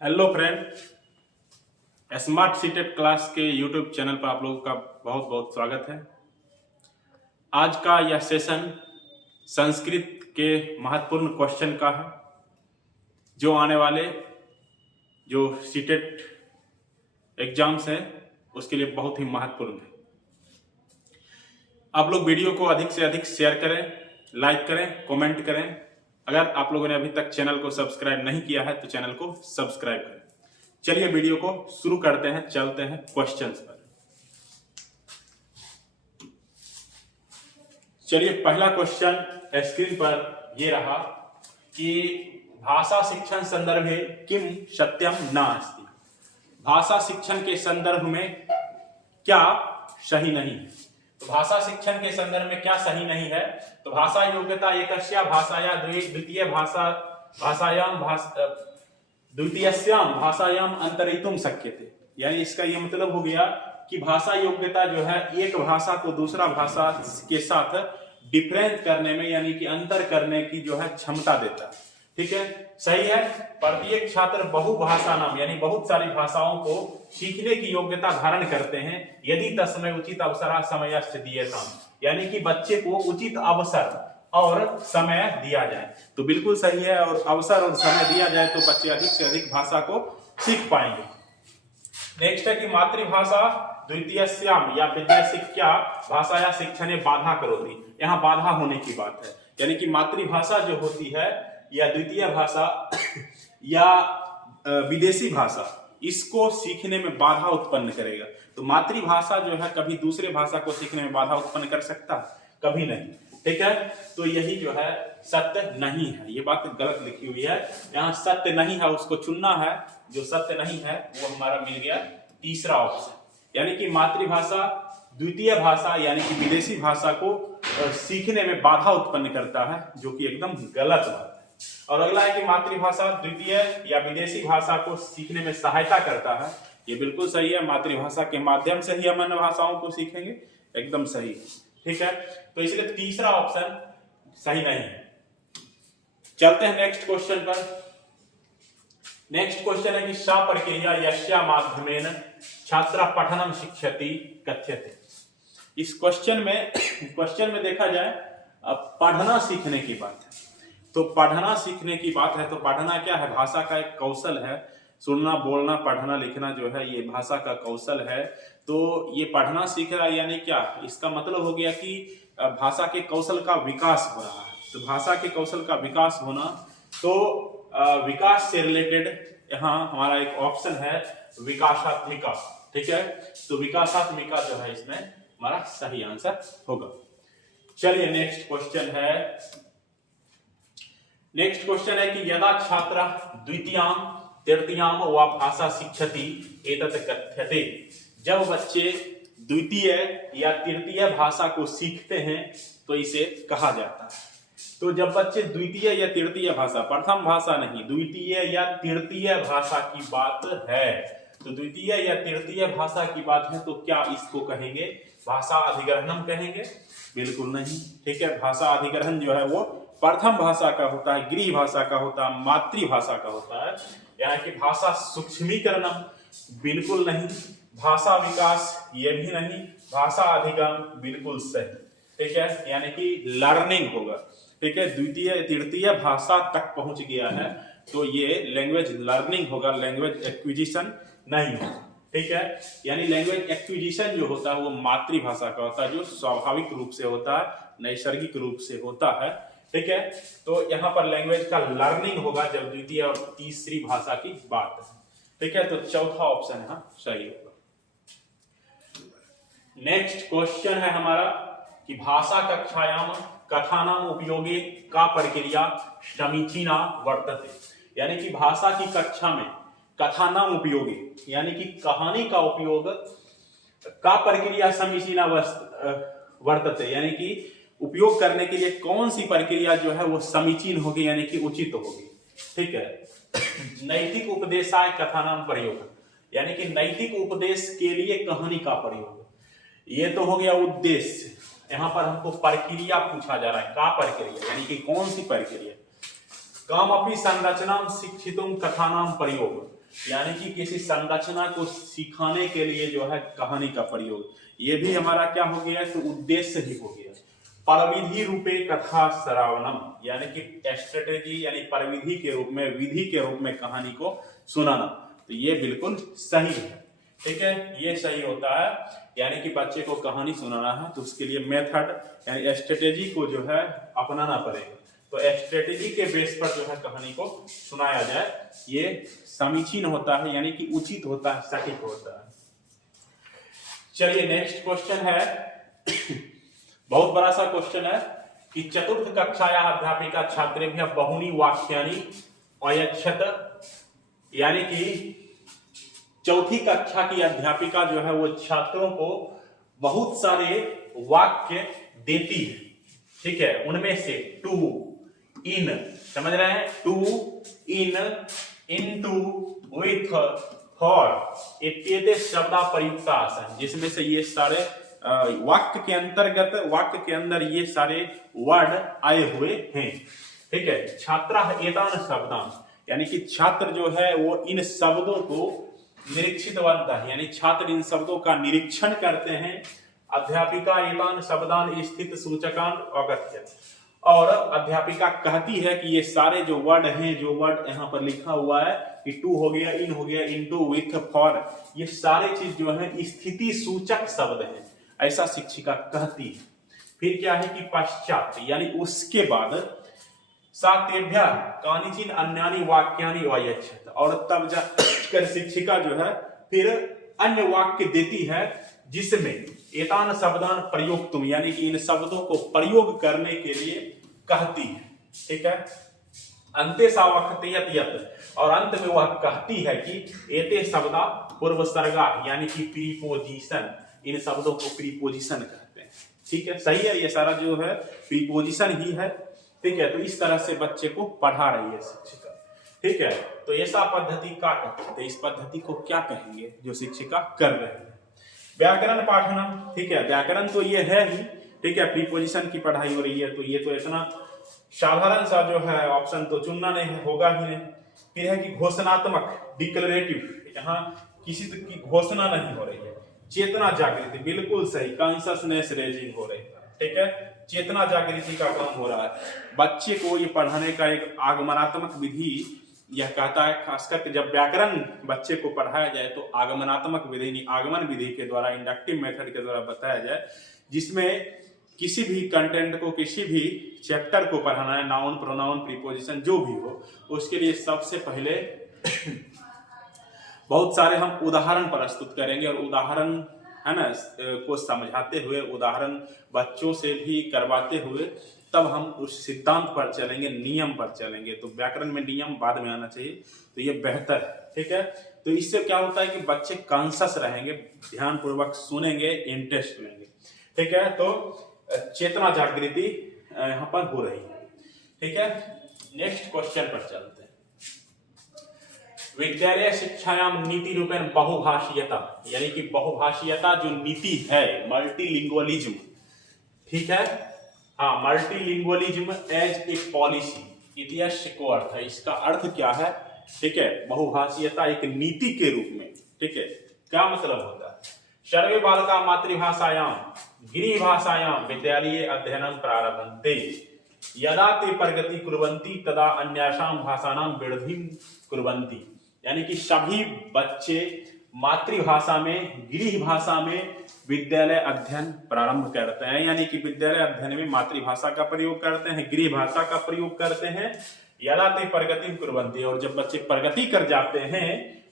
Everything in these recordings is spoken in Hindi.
Hello friend, smart CTET class के यूट्यूब चैनल पर आप लोगों का बहुत बहुत स्वागत है। आज का यह सेशन संस्कृत के महत्वपूर्ण क्वेश्चन का है, जो आने वाले जो सीटेट एग्जाम्स हैं उसके लिए बहुत ही महत्वपूर्ण है। आप लोग वीडियो को अधिक से अधिक शेयर करें, लाइक करें, कमेंट करें। अगर आप लोगों ने अभी तक चैनल को सब्सक्राइब नहीं किया है तो चैनल को सब्सक्राइब करें। चलिए वीडियो को शुरू करते हैं, चलते हैं क्वेश्चंस पर। चलिए पहला क्वेश्चन स्क्रीन पर ये रहा कि भाषा शिक्षण संदर्भे किम सत्यम नास्ति। भाषा शिक्षण के संदर्भ में क्या सही नहीं है। तो भाषा शिक्षण के संदर्भ में क्या सही नहीं है, तो भाषा योग्यता एकस्या भाषाया द्वितीय द्वितीयस्याम भाषायाम अंतरितुम शक्यते। यानी इसका ये मतलब हो गया कि भाषा योग्यता जो है एक भाषा को दूसरा भाषा के साथ डिफरेंस करने में यानी कि अंतर करने की जो है क्षमता देता है। ठीक है, सही है। प्रत्येक छात्र बहुभाषा नाम यानी बहुत सारी भाषाओं को सीखने की योग्यता धारण करते हैं यदि तस्मै उचित अवसर समयस्य दीयताम, यानी कि बच्चे को उचित अवसर और समय दिया जाए। तो बिल्कुल सही है, और अवसर और समय दिया जाए तो बच्चे अधिक से अधिक भाषा को सीख पाएंगे। नेक्स्ट है कि मातृभाषा द्वितीयस्याम या विद्याशिक्षा भाषा या शिक्षण बाधा करोति। यहाँ बाधा होने की बात है, यानी कि मातृभाषा जो होती है या द्वितीय भाषा या विदेशी भाषा, इसको सीखने में बाधा उत्पन्न करेगा। तो मातृभाषा जो है कभी दूसरे भाषा को सीखने में बाधा उत्पन्न कर सकता है? कभी नहीं। ठीक है, तो यही जो है सत्य नहीं है। ये बात गलत लिखी हुई है, यहाँ सत्य नहीं है, उसको चुनना है। जो सत्य नहीं है वो हमारा मिल गया तीसरा ऑप्शन, यानी कि मातृभाषा द्वितीय भाषा यानी कि विदेशी भाषा को सीखने में बाधा उत्पन्न करता है, जो कि एकदम गलत बात है। और अगला है कि मातृभाषा द्वितीय या विदेशी भाषा को सीखने में सहायता करता है। ये बिल्कुल सही है, मातृभाषा के माध्यम से ही हम अन्य भाषाओं को सीखेंगे, एकदम सही। ठीक है, तो इसलिए तीसरा ऑप्शन सही नहीं है। चलते हैं नेक्स्ट क्वेश्चन पर। नेक्स्ट क्वेश्चन है कि सा प्रक्रिया यस्या माध्यमेन छात्र पठनम शिक्षति कथ्यते। इस क्वेश्चन में देखा जाए पढ़ना सीखने की बात है। तो पढ़ना सीखने की बात है, तो पढ़ना क्या है? भाषा का एक कौशल है। सुनना, बोलना, पढ़ना, लिखना जो है ये भाषा का कौशल है। तो ये पढ़ना सीख रहा है यानी क्या? इसका मतलब हो गया कि भाषा के कौशल का विकास हो रहा है। तो भाषा के कौशल का विकास होना, तो विकास से रिलेटेड यहाँ हमारा एक ऑप्शन है विकासात्मिका। ठीक है, तो विकासात्मिका जो है इसमें हमारा सही आंसर होगा। चलिए नेक्स्ट क्वेश्चन है कि यदा छात्र द्वितीयाम तृतीयाम व भाषा शिक्षति एतत् कथ्यते। जब बच्चे द्वितीय या तृतीय भाषा को सीखते हैं तो इसे कहा जाता है। तो जब बच्चे द्वितीय या तृतीय भाषा, प्रथम भाषा नहीं, द्वितीय या तृतीय भाषा की बात है, तो द्वितीय या तृतीय भाषा की बात है, तो क्या इसको कहेंगे भाषा अधिग्रहणम कहेंगे? बिल्कुल नहीं। ठीक है, भाषा अधिग्रहण जो है वो प्रथम भाषा का होता है, गृह भाषा का होता है, मातृभाषा का होता है। यहाँ की भाषा सूक्ष्मीकरणम बिल्कुल नहीं, भाषा विकास ये भी नहीं, भाषा अधिगम बिल्कुल सही। ठीक है, यानी कि लर्निंग होगा। ठीक है, द्वितीय तृतीय भाषा तक पहुंच गया है तो ये लैंग्वेज लर्निंग होगा, लैंग्वेज एक्विजिशन नहीं होगा। ठीक है, यानी लैंग्वेज एक्विजिशन जो होता है वो मातृभाषा का होता है, जो स्वाभाविक रूप से होता है, नैसर्गिक रूप से होता है। ठीक है, तो यहाँ पर लैंग्वेज का लर्निंग होगा जब द्वितीय और तीसरी भाषा की बात है। ठीक है, तो चौथा ऑप्शन यहाँ सही होगा। नेक्स्ट क्वेश्चन है हमारा कि भाषा कक्षायाम कथानाम उपयोगे का प्रक्रिया समीचीना वर्तते। यानी कि भाषा की कक्षा में कथानाम उपयोगे यानी कि कहानी का उपयोग का प्रक्रिया समीचीना वर्तते, यानी कि उपयोग करने के लिए कौन सी प्रक्रिया जो है वो समीचीन होगी यानी कि उचित होगी। ठीक है, नैतिक उपदेशाय कथानाम प्रयोग, यानी कि नैतिक उपदेश के लिए कहानी का प्रयोग। ये तो हो गया उद्देश्य। यहाँ पर हमको प्रक्रिया पूछा जा रहा है, का प्रक्रिया यानी कि कौन सी प्रक्रिया। काम अपनी संरचना शिक्षितुम कथानाम प्रयोग, यानी कि किसी संरचना को सिखाने के लिए जो है कहानी का प्रयोग, ये भी हमारा क्या हो गया, तो उद्देश्य ही हो गया। परविधि रूपे कथा श्रवणम, यानी कि स्ट्रेटेजी यानी परविधि के रूप में, विधि के रूप में कहानी को सुनाना, तो ये बिल्कुल सही है। ठीक है, ये सही होता है, यानी कि बच्चे को कहानी सुनाना है तो उसके लिए मेथड यानी स्ट्रेटेजी को जो है अपनाना पड़ेगा। तो स्ट्रेटेजी के बेस पर जो है कहानी को सुनाया जाए, ये समीचीन होता है, यानी कि उचित होता है, सटीक होता है। चलिए नेक्स्ट क्वेश्चन है बहुत बड़ा सा क्वेश्चन है कि चतुर्थ कक्षाया अध्यापिका छात्रेभ्यः बहूनि वाक्यानि अयच्छत, यानी कि चौथी कक्षा की अध्यापिका जो है वो छात्रों को बहुत सारे वाक्य देती है। ठीक है, उनमें से टू, इन, समझ रहे हैं, to, in, into, with, for इत्यादि शब्दा प्रयुक्ता आसन, जिसमें से ये सारे वाक्य के अंतर्गत, वाक्य के अंदर ये सारे वर्ड आए हुए हैं। ठीक है, छात्रा एतान शब्दान, यानी कि छात्र जो है वो इन शब्दों को निरीक्षितवन्तः, यानी छात्र इन शब्दों का निरीक्षण करते हैं। अध्यापिका एतान शब्दान स्थित सूचकान अगत्य, और अध्यापिका कहती है कि ये सारे जो वर्ड हैं, जो वर्ड यहाँ पर लिखा हुआ है कि टू हो गया, इन हो गया, इनटू, विथ, फॉर, ये सारे चीज जो है स्थिति सूचक शब्द हैं, ऐसा शिक्षिका कहती है। फिर क्या है कि पश्चात, यानी उसके बाद, सातेभ्य कानिचिन अन्यानि वाक्यानि अयच्छत, और तब जाकर शिक्षिका जो है फिर अन्य वाक्य देती है जिसमें एतान शब्दान प्रयोक्तुम, यानी कि इन शब्दों को प्रयोग करने के लिए कहती है। ठीक है, अंते सावक्ति यत यत, और अंत में वह कहती है कि एते शब्दा पूर्वसर्गा, यानी कि प्रीपोजिशन, इन शब्दों को प्रीपोजिशन कहते हैं। ठीक है, सही है, ये सारा जो है प्रीपोजिशन ही है। ठीक है, तो इस तरह से बच्चे को पढ़ा रही है शिक्षिका। ठीक है, तो ऐसा पद्धति क्या कहते हैं, इस पद्धति को क्या कहेंगे जो शिक्षिका कर रही है। व्याकरण पाठनम, ठीक है, व्याकरण तो ये है ही। ठीक है, प्रीपोजिशन की पढ़ाई हो रही है, तो ये तो इतना साधारण सा जो है ऑप्शन तो चुनना नहीं होगा ही नहीं। फिर है कि घोषणात्मक, डिक्लेरेटिव, यहाँ किसी की घोषणा नहीं हो रही है। चेतना जागृति, बिल्कुल सही, कॉन्शसनेस रेजिंग हो रही है। ठीक है, चेतना जागृति का काम हो रहा है। बच्चे को ये पढ़ाने का एक आगमनात्मक विधि यह कहता है, खासकर जब व्याकरण बच्चे को पढ़ाया जाए तो आगमनात्मक विधि, आगमन विधि के द्वारा, इंडक्टिव मेथड के द्वारा बताया जाए, जिसमें किसी भी कंटेंट को, किसी भी चैप्टर को पढ़ाना है, नाउन, प्रोनाउन, प्रीपोजिशन जो भी हो, उसके लिए सबसे पहले बहुत सारे हम उदाहरण प्रस्तुत करेंगे, और उदाहरण है ना को समझाते हुए, उदाहरण बच्चों से भी करवाते हुए, तब हम उस सिद्धांत पर चलेंगे, नियम पर चलेंगे। तो व्याकरण में नियम बाद में आना चाहिए, तो ये बेहतर है। ठीक है, तो इससे क्या होता है कि बच्चे कॉन्शस रहेंगे, ध्यान पूर्वक सुनेंगे, इंटरेस्ट लेंगे। ठीक है, तो चेतना जागृति यहाँ पर हो रही है। ठीक है, नेक्स्ट क्वेश्चन पर चलते हैं। विद्यालय शिक्षायाम नीति रूपेण बहुभाषीयता, यानी कि बहुभाषीयता जो नीति है, मल्टीलिंगुअलिज्म। ठीक है, हाँ, मल्टीलिंगुअलिज्म एज ए पॉलिसी, इतिहास को अर्थ है, इसका अर्थ क्या है। ठीक है, बहुभाषीयता एक नीति के रूप में। ठीक है, क्या मतलब होता है, सर्वे बालका मातृभाषायाम गृह भाषायाम विद्यालये अध्ययनं प्रारभन्ते, यदा ते प्रगति कुर्वन्ति तदा अन्यासां भाषाणां वृद्धिं कुर्वन्ति, यानी कि सभी बच्चे मातृभाषा में, गृह भाषा में विद्यालय अध्ययन प्रारंभ करते हैं, यानी कि विद्यालय अध्ययन में मातृभाषा का प्रयोग करते हैं, गृह भाषा का प्रयोग करते हैं। यदा ते प्रगति कुर्वन्ति, और जब बच्चे प्रगति कर जाते हैं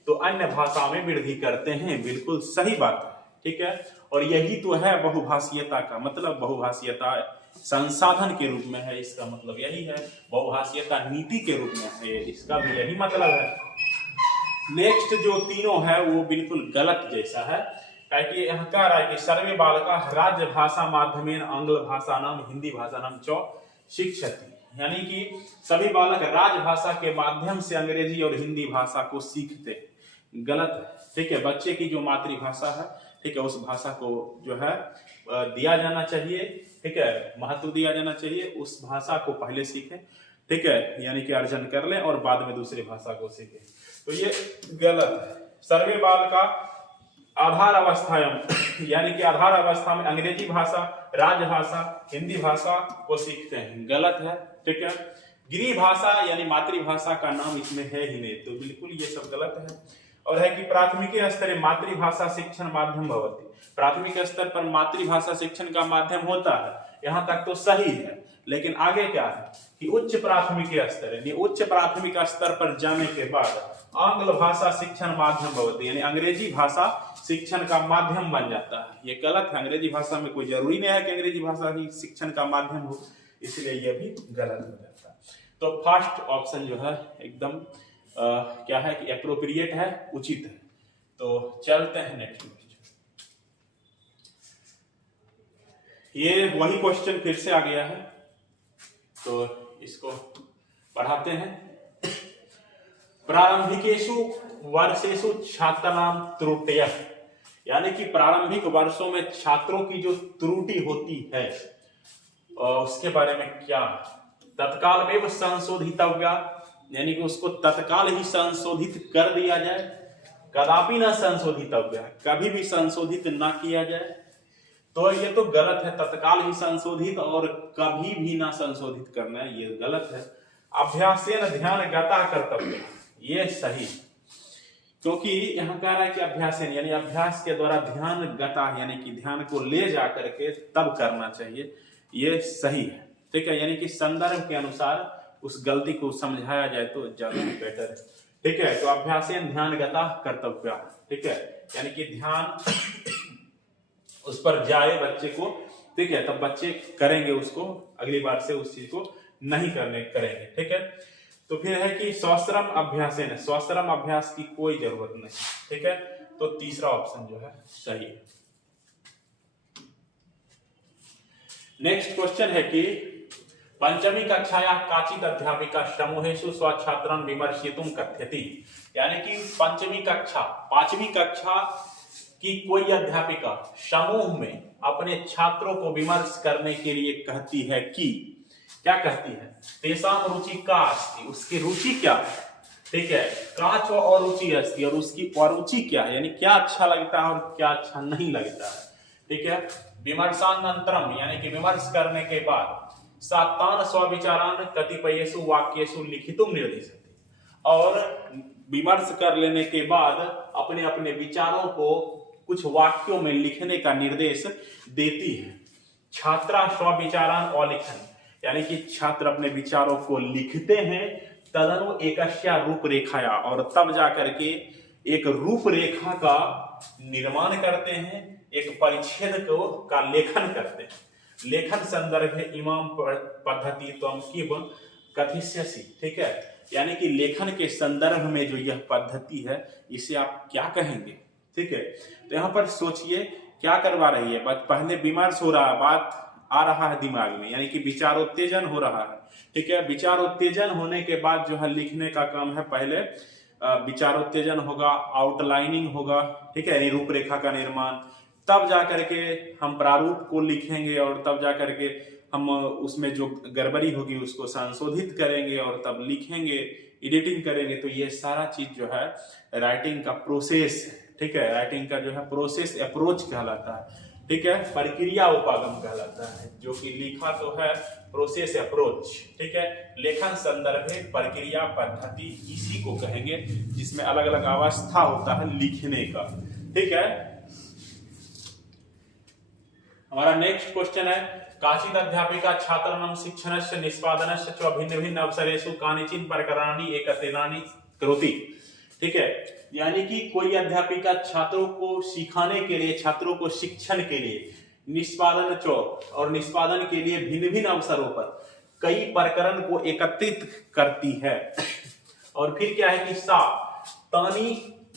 तो अन्य भाषा में वृद्धि करते हैं। बिल्कुल सही बात है। ठीक है, और यही तो है बहुभाषीयता का मतलब। बहुभाषीयता संसाधन के रूप में है, इसका मतलब यही है। बहुभाषीयता नीति के रूप में है, इसका भी यही मतलब है। नेक्स्ट जो तीनों है वो बिल्कुल गलत जैसा है, क्योंकि यहाँ कह रहा है कि सर्वे बालका राज्य भाषा माध्यमेन आंग्ल भाषा नाम हिंदी भाषा नाम च शिक्षति, यानी कि सभी बालक राजभाषा के माध्यम से अंग्रेजी और हिंदी भाषा को सीखते। गलत है। ठीक है, बच्चे की जो मातृभाषा है, ठीक है, उस भाषा को जो है दिया जाना चाहिए। ठीक है, महत्व दिया जाना चाहिए, उस भाषा को पहले सीखें। ठीक है, यानी कि अर्जन कर लें और बाद में दूसरी भाषा को सीखें। तो ये गलत है। सर्वे बाल का आधार अवस्थाएं यानी कि आधार अवस्था में अंग्रेजी भाषा, राजभाषा, हिंदी भाषा को सीखते हैं, गलत है। ठीक है, गृह भाषा यानी मातृभाषा का नाम इसमें है ही नहीं, तो बिल्कुल ये सब गलत है। और है कि प्राथमिक स्तर मातृभाषा शिक्षण माध्यम भवति, प्राथमिक स्तर पर मातृभाषा शिक्षण का माध्यम होता है, यहाँ तक तो सही है। लेकिन आगे क्या है कि उच्च प्राथमिक स्तर यानी उच्च प्राथमिक स्तर पर जाने के बाद आंग्ल भाषा शिक्षण माध्यम भवति यानी अंग्रेजी भाषा शिक्षण का माध्यम बन जाता है, ये गलत है। अंग्रेजी भाषा में कोई जरूरी नहीं है कि अंग्रेजी भाषा ही शिक्षण का माध्यम हो, इसलिए यह भी गलत हो जाता है। तो फर्स्ट ऑप्शन जो है एकदम क्या है कि एप्रोप्रिएट है, उचित है। तो चलते हैं नेक्स्ट क्वेश्चन। ये वही क्वेश्चन फिर से आ गया है, तो इसको पढ़ाते हैं। प्रारंभिकेषु वर्षेषु छात्राणां त्रुटयः, यानी कि प्रारंभिक वर्षों में छात्रों की जो त्रुटि होती है उसके बारे में क्या, तत्काल में संशोधितव्या यानी कि उसको तत्काल ही संशोधित कर दिया जाए, कदापि न संशोधितव्या कभी भी संशोधित ना किया जाए, तो ये तो गलत है। तत्काल ही संशोधित और कभी भी ना संशोधित करना है, ये गलत है। अभ्यासेन ध्यान गता कर्तव्य, ये सही, क्योंकि यहाँ कह रहा है कि अभ्यासेन यानी अभ्यास के द्वारा ध्यान गता यानी कि ध्यान को ले जा करके तब करना चाहिए, ये सही है। ठीक है, यानी कि संदर्भ के अनुसार उस गलती को समझाया जाए तो ज्यादा बेटर है। ठीक है, तो अभ्यासेन ध्यान गता कर्तव्य, ठीक है, यानी कि ध्यान उस पर जाए बच्चे को, ठीक है, तब बच्चे करेंगे उसको, अगली बार से उस चीज को नहीं करेंगे। ठीक है, तो फिर है कि स्वश्रम अभ्यास है, स्वश्रम अभ्यास की कोई जरूरत नहीं। ठीक है, तो तीसरा ऑप्शन जो है सही है। नेक्स्ट क्वेश्चन है कि पंचमी कक्षाया काचित अध्यापिका समूहेषु स्वछात्रान् विमर्शयितुं कथयति, यानी कि पंचमी कक्षा पांचवी कक्षा की कोई अध्यापिका समूह में अपने छात्रों को विमर्श करने के लिए कहती है कि, क्या कहती है, तेषां रुचि का अस्ति, उसकी रुचि क्या है। ठीक है, काच और रुचि अस्ति, और उसकी अरुचि क्या है, यानी क्या अच्छा लगता है और क्या अच्छा नहीं लगता है। ठीक है, विमर्शानंतरम यानी कि विमर्श करने के बाद सातान स्वविचारान कतिपयेषु वाक्येषु लिखितुं निर्दिशति, और विमर्श कर लेने के बाद अपने अपने विचारों को कुछ वाक्यों में लिखने का निर्देश देती है। छात्रा स्वविचारान अलिखन्, यानी कि छात्र अपने विचारों को लिखते हैं, तदनु एकस्या रूपरेखाया, और तब जाकर के एक रूपरेखा का निर्माण करते हैं, एक परिच्छेद को का लेखन करते हैं। लेखन संदर्भ इमाम पद्धति त्वं किम कथिष्यसि। ठीक है, यानी कि लेखन के संदर्भ में जो यह पद्धति है इसे आप क्या कहेंगे। ठीक है, तो यहाँ पर सोचिए क्या करवा रही है, पहले विमर्श हो रहा है, बात आ रहा है दिमाग में, यानी कि विचारोत्तेजन हो रहा है। ठीक है, विचारोत्तेजन होने के बाद जो है लिखने का काम है, पहले विचारोत्तेजन होगा, आउटलाइनिंग होगा, ठीक है, यानी रूपरेखा का निर्माण, तब जाकर के हम प्रारूप को लिखेंगे, और तब जाकर के हम उसमें जो गड़बड़ी होगी उसको संशोधित करेंगे और तब लिखेंगे, एडिटिंग करेंगे। तो ये सारा चीज जो है राइटिंग का प्रोसेस है। ठीक है, राइटिंग का जो है प्रोसेस अप्रोच कहलाता है। ठीक है, प्रक्रिया उपागम कहलाता है, जो कि लिखा तो है प्रोसेस अप्रोच। ठीक है, लेखन संदर्भ प्रक्रिया पद्धति इसी को कहेंगे, जिसमें अलग अलग अवस्था होता है लिखने का। ठीक है, हमारा नेक्स्ट क्वेश्चन है, काचित् अध्यापिका छात्राणां शिक्षणस्य निष्पादनस्य च भिन्न भिन्न अवसरेषु कानिचिन प्रकरणानि एकत्रीणानि करोति। ठीक है, यानी कि कोई अध्यापिका छात्रों को सिखाने के लिए, छात्रों को शिक्षण के लिए निष्पादन और निष्पादन के लिए भिन्न भिन्न अवसरों पर कई प्रकरण को एकत्रित करती है। और फिर क्या है कि सा तानी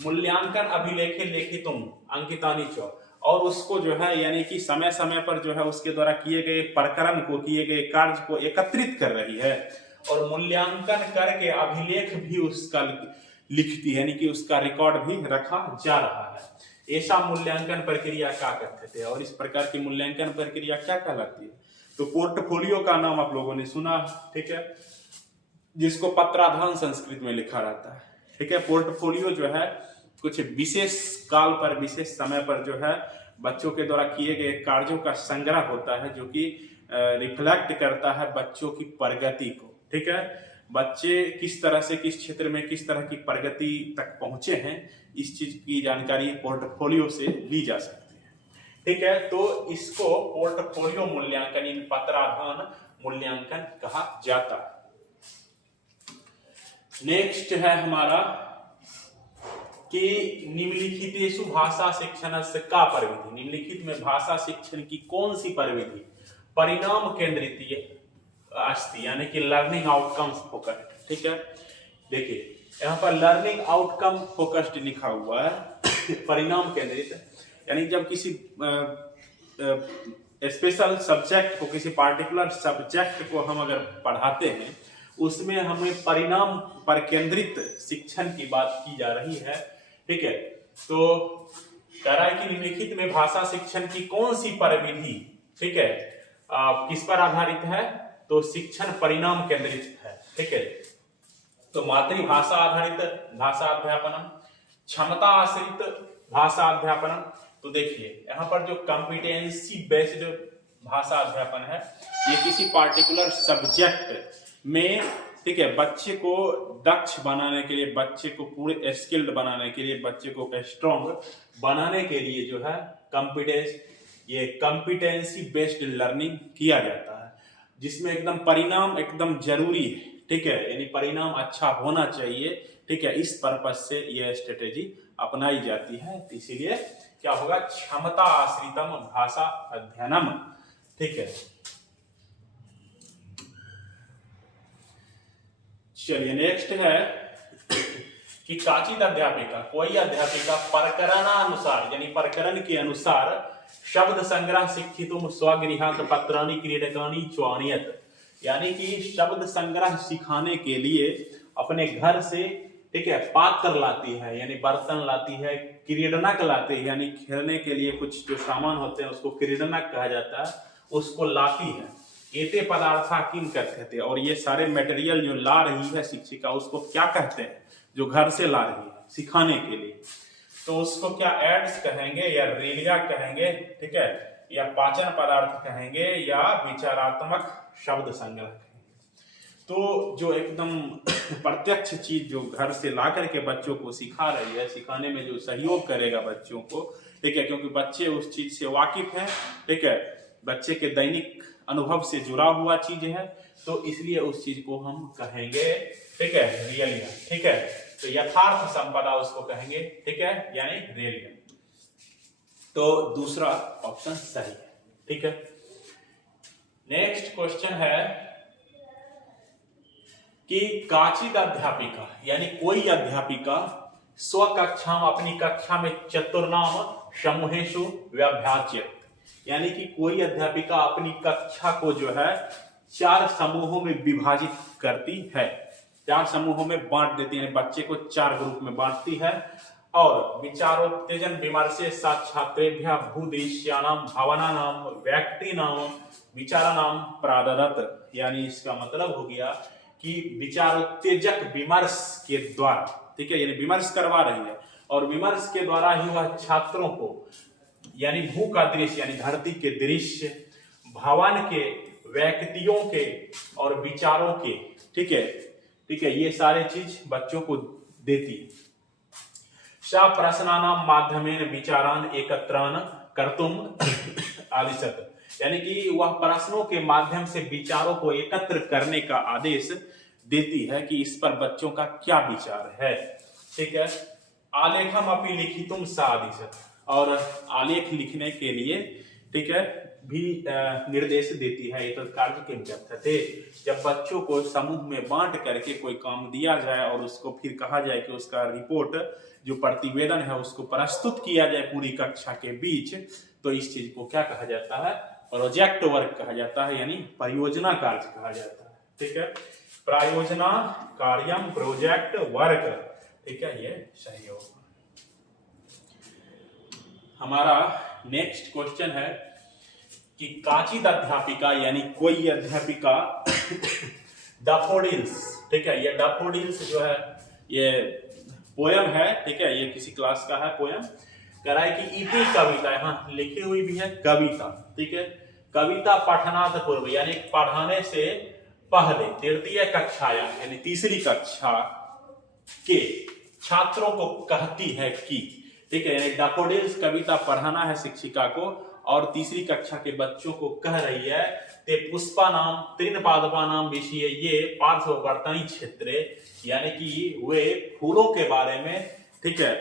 मूल्यांकन अभिलेखे लेखितुम अंकितानि च, और उसको जो है यानी कि समय समय पर जो है उसके द्वारा किए गए प्रकरण को, किए गए कार्य को एकत्रित कर रही है, और मूल्यांकन करके अभिलेख भी उसका लिखती है, यानी कि उसका रिकॉर्ड भी रखा जा रहा है। ऐसा मूल्यांकन प्रक्रिया क्या कहते हैं, और इस प्रकार की मूल्यांकन प्रक्रिया क्या कहलाती है। तो पोर्टफोलियो का नाम आप लोगों ने सुना। ठीक है, जिसको पत्राधान संस्कृत में लिखा रहता है। ठीक है। पोर्टफोलियो जो है कुछ विशेष काल पर, विशेष समय पर जो है बच्चों के द्वारा किए गए कार्यों का संग्रह होता है, जो कि रिफ्लेक्ट करता है बच्चों की प्रगति को। ठीक है, बच्चे किस तरह से, किस क्षेत्र में किस तरह की प्रगति तक पहुंचे हैं, इस चीज की जानकारी पोर्टफोलियो से ली जा सकती है। ठीक है, तो इसको पोर्टफोलियो मूल्यांकन, इन पत्राधान मूल्यांकन कहा जाता है। नेक्स्ट है हमारा कि निम्नलिखितेषु भाषा शिक्षणस्य का परिविधि। निम्नलिखित में भाषा शिक्षण की कौन सी परिविधि परिणाम केंद्रित अस्ति, यानी कि लर्निंग आउटकम्स फोकस्ड। ठीक है, देखिए यहाँ पर लर्निंग आउटकम फोकस्ड लिखा हुआ है, परिणाम केंद्रित, यानी जब किसी स्पेशल सब्जेक्ट को, किसी पार्टिकुलर सब्जेक्ट को हम अगर पढ़ाते हैं, उसमें हमें परिणाम पर केंद्रित शिक्षण की बात की जा रही है। ठीक है, तो कह रहा है कि निम्नलिखित में भाषा शिक्षण की कौन सी परिविधि, ठीक है, किस पर आधारित है, तो शिक्षण परिणाम केंद्रित है। ठीक है, तो मातृभाषा आधारित भाषा अध्यापन, क्षमता आश्रित भाषा अध्यापन। तो देखिए यहाँ पर जो कॉम्पिटेंसी बेस्ड भाषा अध्यापन है, ये किसी पार्टिकुलर सब्जेक्ट में, ठीक है, बच्चे को दक्ष बनाने के लिए, बच्चे को पूरे स्किल्ड बनाने के लिए, बच्चे को स्ट्रॉन्ग बनाने के लिए जो है कॉम्पिटेंसी बेस्ड लर्निंग किया जाता है, जिसमें एकदम परिणाम एकदम जरूरी है। ठीक है, यानी परिणाम अच्छा होना चाहिए। ठीक है, इस पर्पज से यह स्ट्रेटेजी अपनाई जाती है। इसीलिए क्या होगा, क्षमता आश्रितम भाषा अध्ययनम। ठीक है, चलिए नेक्स्ट है कि काचित अध्यापिका, कोई अध्यापिका प्रकरणानुसार, यानी प्रकरण के अनुसार शब्द संग्रह शिक्षितुम स्वगृहात पत्राणि क्रीडकानि च्वानयत, यानी कि शब्द संग्रह सिखाने के लिए अपने घर से, ठीक है, पात्र लाती है, यानी बर्तन लाती है, क्रीडनक लाती है, यानी खेलने के लिए कुछ जो सामान होते हैं उसको क्रीडनक कहा जाता है, उसको लाती है। एते पदार्था किम कहते थे, और ये सारे मटेरियल जो ला रही है शिक्षिका, उसको क्या कहते हैं, जो घर से ला रही है सिखाने के लिए, तो उसको क्या एड्स कहेंगे, या रेलिया कहेंगे, ठीक है, या पाचन पदार्थ कहेंगे, या विचारात्मक शब्द संग्रह कहेंगे। तो जो एकदम प्रत्यक्ष चीज जो घर से ला करके बच्चों को सिखा रही है, सिखाने में जो सहयोग करेगा बच्चों को, ठीक है, क्योंकि बच्चे उस चीज से वाकिफ हैं, ठीक है, बच्चे के दैनिक अनुभव से जुड़ा हुआ चीज है, तो इसलिए उस चीज को हम कहेंगे, ठीक है, रियलिया। ठीक है, तो यथार्थ संपदा उसको कहेंगे, ठीक है, यानी रियलिया। तो दूसरा ऑप्शन सही है। ठीक है, नेक्स्ट क्वेश्चन है कि काचित अध्यापिका, यानी कोई अध्यापिका स्वकक्षा, अपनी कक्षा में चतुर्नाम समूहेषु व्यभ्याच्यत, यानी कि कोई अध्यापिका अपनी कक्षा को जो है 4 समूहों में विभाजित करती है, 4 समूहों में बांट देती है, बच्चे को 4 ग्रुप में बांटती है, और विचारोत्तेजन विमर्शे छात्रेभ्यः भूदृश्यानाम भावनानाम व्यक्तिनाम विचारानाम प्राददत, यानी इसका मतलब हो गया कि विचारोत्तेजक विमर्श के द्वारा, ठीक है, यानी विमर्श करवा रही है, और विमर्श के द्वारा ही वह छात्रों को, यानी भू का दृश्य, यानी धरती के दृश्य, भवन के, व्यक्तियों के और विचारों के, ठीक है, ठीक है, ये सारे चीज बच्चों को देती है। सा प्रश्नानाम माध्यमेन विचारान एकत्रान कर्तुम आदिशत, यानी कि वह प्रश्नों के माध्यम से विचारों को एकत्र करने का आदेश देती है कि इस पर बच्चों का क्या विचार है। ठीक है, आलेखम अपनी लिखितुम सा आदिशत, और आलेख लिखने के लिए, ठीक है, भी निर्देश देती है। एक कार्य के व्यर्थते, जब बच्चों को समूह में बांट करके कोई काम दिया जाए और उसको फिर कहा जाए कि उसका रिपोर्ट, जो प्रतिवेदन है, उसको प्रस्तुत किया जाए पूरी कक्षा के बीच, तो इस चीज को क्या कहा जाता है, प्रोजेक्ट वर्क कहा जाता है, यानी परियोजना कार्य कहा जाता है। ठीक है, प्रायोजना कार्यम प्रोजेक्ट वर्क, ठीक है, ये सही होगा। हमारा नेक्स्ट क्वेश्चन है कि काचित अध्यापिका, यानी कोई अध्यापिका डैफोडिल्स, ठीक है, ये डैफोडिल्स जो है, ये पोयम है, ठीक है, ये किसी क्लास का है पोयम। कह रहा है कि इति कविता, यहाँ लिखी हुई भी है कविता, ठीक है, कविता पठनात् पूर्व, यानी पढ़ाने से पहले तृतीय कक्षाया यानी तीसरी कक्षा के छात्रों को कहती है कि, ठीक है, यानी डैफोडिल्स कविता पढ़ाना है शिक्षिका को और तीसरी कक्षा के बच्चों को कह रही है ते पुष्पा नाम तृण पादपा नाम विषय ये पार्श्ववर्ती क्षेत्र, यानी कि वे फूलों के बारे में, ठीक है,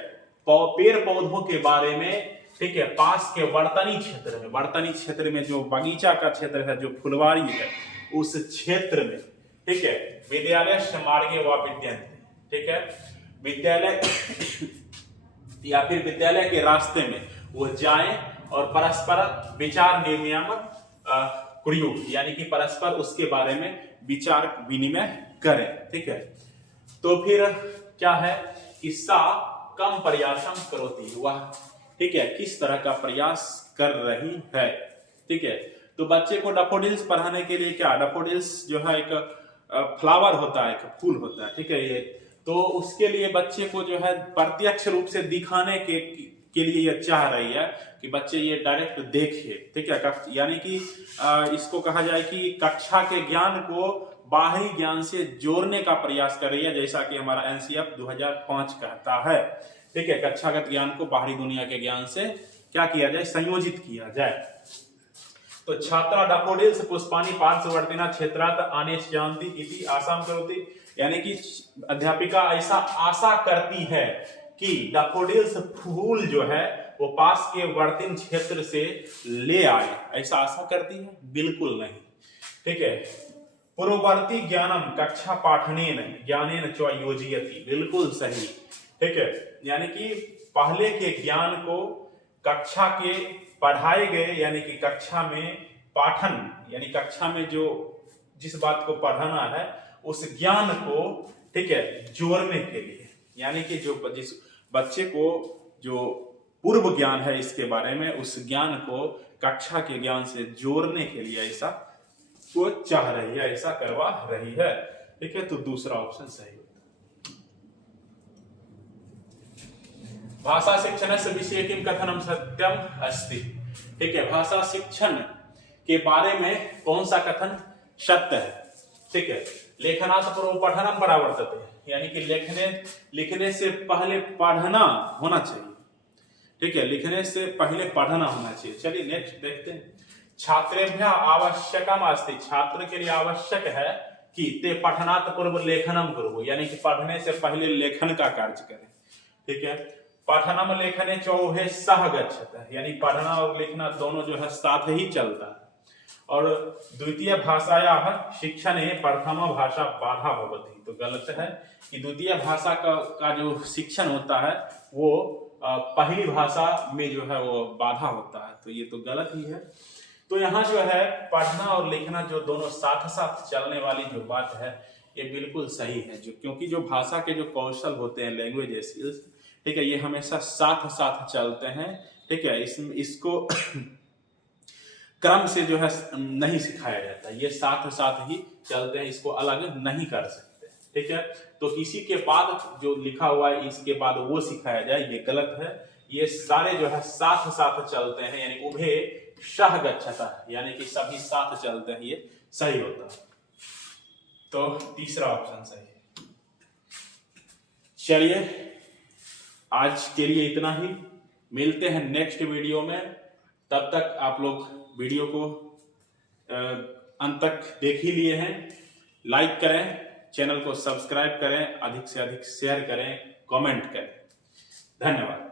पेड़ पौधों के बारे में, ठीक है, पास के वर्तनी क्षेत्र में, वर्तनी क्षेत्र में जो बगीचा का क्षेत्र है, जो फुलवारी है, उस क्षेत्र में, ठीक है, विद्यालय मार्गे व विद्यन्ते, ठीक है, विद्यालय या फिर विद्यालय के रास्ते में वो जाएं और परस्पर विचार निर्णय प्रयोग, यानी कि परस्पर उसके बारे में विचार विनिमय करें, ठीक है। तो फिर क्या है कि सा कम प्रयासम करोति, वह, ठीक है, किस तरह का प्रयास कर रही है, ठीक है। तो बच्चे को डैफोडिल्स पढ़ाने के लिए क्या, डैफोडिल्स जो है एक फ्लावर होता है, एक फूल होता है, ठीक है, ये तो उसके लिए बच्चे को जो है प्रत्यक्ष रूप से दिखाने के लिए ये चाह रही है कि बच्चे ये डायरेक्ट देखे, ठीक है, यानी कि इसको कहा जाए कि कक्षा के ज्ञान को बाहरी ज्ञान से जोड़ने का प्रयास कर रही है, जैसा कि हमारा एनसीएफ 2005 कहता है, ठीक है, कक्षागत ज्ञान को बाहरी दुनिया के ज्ञान से क्या किया जाए, संयोजित किया जाए। तो छात्रा डैफोडिल्स पुष्पाणि पार्श्ववर्तिना क्षेत्रात् आनेष्यन्ति इति आशां करोति, यानी कि अध्यापिका ऐसा आशा करती है कि डैफोडिल्स फूल जो है वो पास के वर्तिन क्षेत्र से ले आए, ऐसा आशा करती है? बिल्कुल नहीं, ठीक है। पूर्ववर्ती ज्ञानम कक्षा पाठनेन ज्ञानेन च योजयति, बिल्कुल सही, ठीक है, यानी कि पहले के ज्ञान को कक्षा के पढ़ाए गए, यानी कि कक्षा में पाठन, यानी कक्षा में जो जिस बात को पढ़ाना है उस ज्ञान को, ठीक है, जोड़ने के लिए, यानी कि जो जिस बच्चे को जो पूर्व ज्ञान है इसके बारे में, उस ज्ञान को कक्षा के ज्ञान से जोड़ने के लिए ऐसा वो चाह रही है, ऐसा करवा रही है, ठीक है। तो दूसरा ऑप्शन सही होता है। भाषा शिक्षण से विषय किम कथनम सत्यम अस्ति, ठीक है, भाषा शिक्षण के बारे में कौन सा कथन सत्य है, ठीक है। लेखनात् पूर्व पठनम परावर्तते, यानी कि लिखने से पहले पढ़ना होना चाहिए, ठीक है, लिखने से पहले पढ़ना होना चाहिए। चलिए नेक्स्ट देखते हैं। छात्रेभ्य आवश्यकम अस्ति, छात्र के लिए आवश्यक है कि ते पठनात् पूर्व लेखनम करो, यानी कि पढ़ने से पहले लेखन का कार्य करें, ठीक है। पठनम लेखने चौहे सह गच्छत, यानी पढ़ना और लिखना दोनों जो है साथ ही चलता है। और द्वितीय भाषाया शिक्षण प्रथम भाषा बाधा भवति, तो गलत है कि द्वितीय भाषा का जो शिक्षण होता है वो पहली भाषा में जो है वो बाधा होता है, तो ये तो गलत ही है। तो यहाँ जो है पढ़ना और लिखना जो दोनों साथ साथ चलने वाली जो बात है ये बिल्कुल सही है, जो क्योंकि जो भाषा के जो कौशल होते हैं, लैंग्वेज स्किल्स, ठीक है, ये हमेशा साथ साथ चलते हैं, ठीक है, इसको क्रम से जो है नहीं सिखाया जाता, ये साथ साथ ही चलते हैं, इसको अलग नहीं कर सकते, ठीक है। तो किसी के बाद जो लिखा हुआ है इसके बाद वो सिखाया जाए, ये गलत है। ये सारे जो है साथ साथ चलते हैं, यानी उभे सह गच्छता, यानी कि सभी साथ चलते हैं, ये सही होता है। तो तीसरा ऑप्शन सही है। चलिए आज के लिए इतना ही, मिलते हैं नेक्स्ट वीडियो में। तब तक आप लोग वीडियो को अंत तक देख ही लिए हैं, लाइक करें, चैनल को सब्सक्राइब करें, अधिक से अधिक शेयर करें, कमेंट करें। धन्यवाद।